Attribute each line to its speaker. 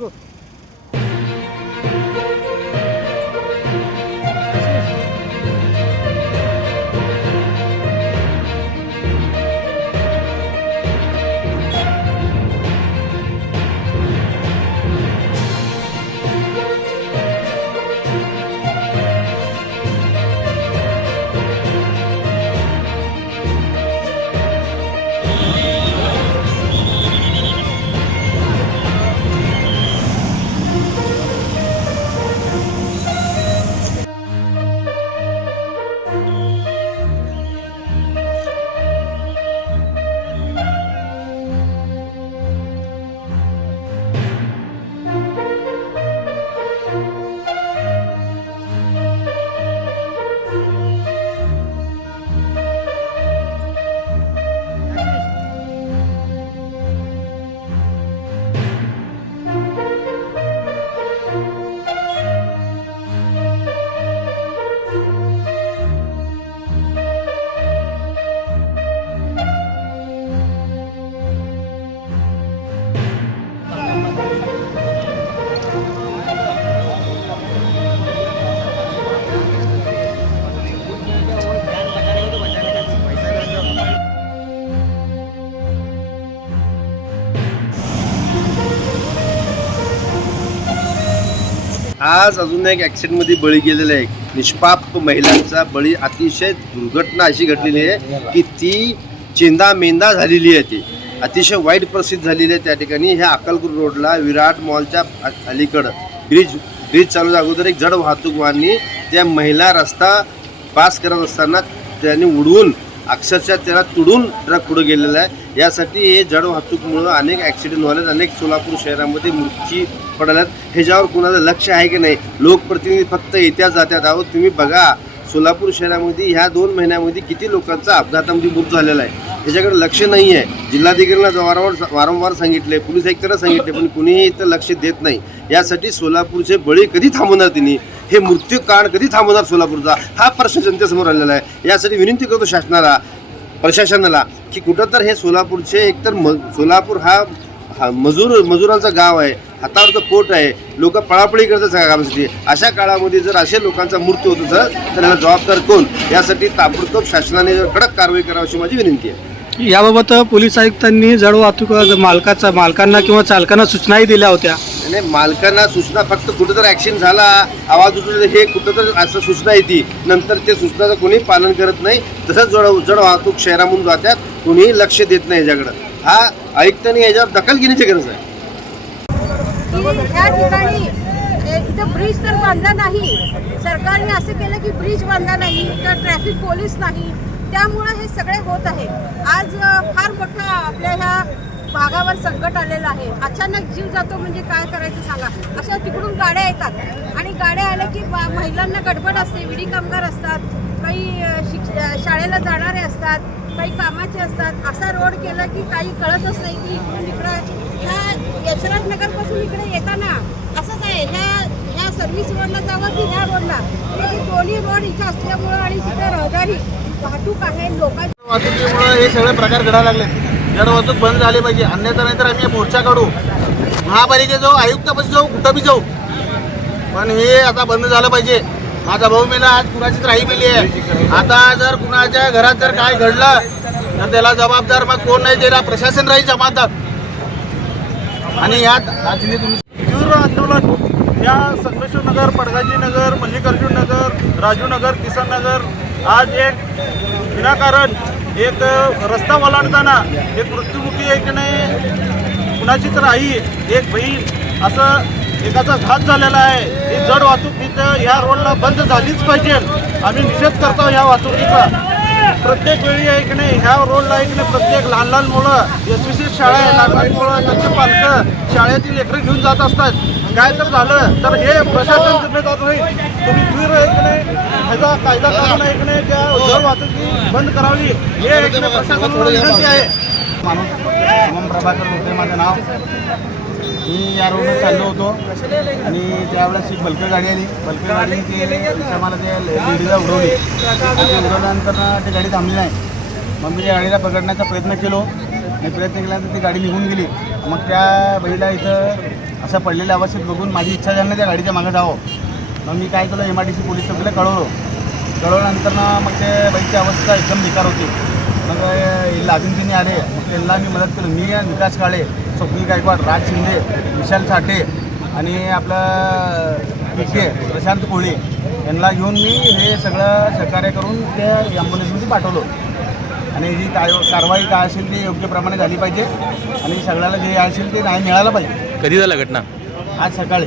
Speaker 1: Cargo.
Speaker 2: आज अजून एक ॲक्सिडेंटमध्ये बळी गेलेला आहे निष्पाप महिलांचा बळी अतिशय दुर्घटना अशी घडलेली आहे की ती चेंदा मेंदा झालेली आहे ती. अतिशय वाईट परिस्थिती झालेली आहे त्या ठिकाणी. ह्या अक्कलकोट रोडला विराट मॉलच्या अ- अलीकडं. ब्रिज ब्रिज चालू अगोदर एक जड वाहतूक वाहनी त्या महिला रस्ता पास करत असताना त्यांनी उडवून अक्षरशः त्याला तुडून ट्रक पुढे गेलेला आहे. यासाठी हे जड वाहतूकमुळं अनेक ॲक्सिडेंट झालेत. अनेक सोलापूर शहरामध्ये मृत्यू पडल्यात. ह्याच्यावर कुणाचं लक्ष आहे की नाही? लोकप्रतिनिधी फक्त येत्या जात्यात आहोत. तुम्ही बघा सोलापूर शहरामध्ये ह्या दोन महिन्यामध्ये किती लोकांचा अपघातामध्ये मृत्यू झालेला आहे. ह्याच्याकडे लक्ष नाही आहे जिल्हाधिकाऱ्यांना वारंवार वारंवार सांगितले पोलीस आयुक्तांना सांगितले पण कुणीही इथं लक्ष देत नाही. यासाठी सोलापूरचे बळी कधी थांबवणार तिने? हे मृत्यू काळ कधी थांबवणार सोलापूरचा? हा प्रश्न जनतेसमोर आलेला आहे. यासाठी विनंती करतो शासनाला प्रशासनाला की कुठं तर हे सोलापूरचे एकतर म सोलापूर हा हा मजूर मजुरांचं गाव आहे हातावरचं पोट आहे लोक पळापळी करतात कामासाठी. अशा काळामध्ये जर असे लोकांचा मृत्यू होतो सर तर याला जबाबदार कोण? यासाठी ताबडतोब शासनाने कडक कारवाई करावी अशी माझी विनंती आहे.
Speaker 1: याबाबत पोलीस आयुक्तांनी जड वाहतूक मालकाचा मालकांना किंवा चालकांना सूचनाही दिल्या होत्या.
Speaker 2: आणि मालकांना सूचना फक्त कुठं तर ॲक्शन झाला आवाज उठले हे कुठं तर असं सूचना येते. नंतर ते सूचनाचं कोणी पालन करत नाही. तसंच जड जड वाहतूक शहरामधून जातात कोणीही लक्ष देत नाही याच्याकडं. हा आयुक्तांनी याच्यावर दखल घेण्याची गरज आहे.
Speaker 3: की ठिकाणी इथं ब्रिज तर बांधला नाही. सरकारने असं केलं की ब्रिज बांधला नाही तर ट्रॅफिक पोलीस नाही. त्यामुळं हे सगळे होत आहे. आज फार मोठा आपल्या ह्या भागावर संकट आलेलं आहे. अचानक जीव जातो म्हणजे काय करायचं सांगा? अशा तिकडून गाड्या येतात. आणि गाड्या आल्या की बा- महिलांना गडबड असते विडी कामगार असतात काही शिक्ष शाळेला जाणारे असतात काही कामाचे असतात. असा रोड केला की काही कळतच नाही की इकडून इकडं ह्या यशराज नगरपासून इकडे येताना असंच आहे. ह्या ह्या सर्व्हिस रोडला जावं की ह्या रोडला म्हणजे दोन्ही रोड इथं असल्यामुळं आणि तिथं रहदारी वाहतूक आहे लोकांची
Speaker 4: वाहतुकीमुळे हे सगळे प्रकार घडायला लागले जड वाहतूक बंद झाली पाहिजे. अन्यथा नाहीतर आम्ही मोर्चा काढू. महापालिके जाऊ आयुक्तापाशी जाऊ कुठं बी जाऊ. पण हे आता बंद झालं पाहिजे. माझा भाऊ मेला आज कुणाचीच राही मेली आहे. आता जर कुणाच्या घरात जर काय घडलं तर त्याला जबाबदार मग कोण नाही त्याला प्रशासन राहील जबाबदार. आणि यात राजनी तुम्ही
Speaker 5: तीव्र आंदोलन या संगमेश्वर नगर पडगाजी नगर मल्लिकार्जुन नगर राजू नगर किसन नगर आज एक विनाकारण एक रस्ता ओलांडताना एक मृत्युमुखी एक नाही कुणाची तर आई एक बहीण असं एकाचा घात झालेला आहे. ही जड वाहतूक इथं या रोडला बंद झालीच पाहिजे. आम्ही निषेध करतो या वाहतुकीचा. प्रत्येक वेळी ऐकणे ह्या रोडला ऐकणे प्रत्येक लहान लहान मुलं एस सी शाळा आहे लहान लहान मुलं त्यांचे पालकं शाळेतील लेकरं घेऊन जात असतात. काय तर झालं तर हे प्रशासन जिम्मेदार राहील तुम्ही दूर ऐकणे ह्याचा कायदा कानून ऐकणे त्या जड वाहतुकी बंद करावी हे ऐकणे की प्रशासनाला विनंती आहे.
Speaker 4: माणूस प्रभाकर होते माझं नाव. मी या रोडवर चाललो होतो. आणि त्यावेळेस एक बल्क गाडी आली. बल्क गाडी ती मला ते लेडीला उडवली. उडवल्यानंतर ना ती गाडी थांबली नाही. मग मी त्या गाडीला पकडण्याचा प्रयत्न केलो. आणि प्रयत्न केल्यानंतर ती गाडी निघून गेली. मग त्या बाईला इथं असं पडलेल्या अवस्थेत बघून माझी इच्छा झाली त्या गाडीच्या मागे जावं. मग मी काय केलं? M I D C police चौकीला कळवलं. कळवल्यानंतर ना मग ते बाईची अवस्था एकदम बेकार होती. मग लाजूनजीने आले. मग त्यांना मी मदत केली. मी विकास काळे स्वप्नील गायकवाड राज शिंदे विशाल साठे आणि आपलं पिके प्रशांत कोळी यांना घेऊन मी हे सगळं सहकार्य करून त्या ॲम्ब्युलन्समध्ये पाठवलं. आणि जी काय कारवाई काय असेल ती योग्यप्रमाणे झाली पाहिजे आणि सगळ्याला जे असेल ते न्याय मिळाला पाहिजे.
Speaker 6: कधी झाला घटना?
Speaker 4: आज सकाळी.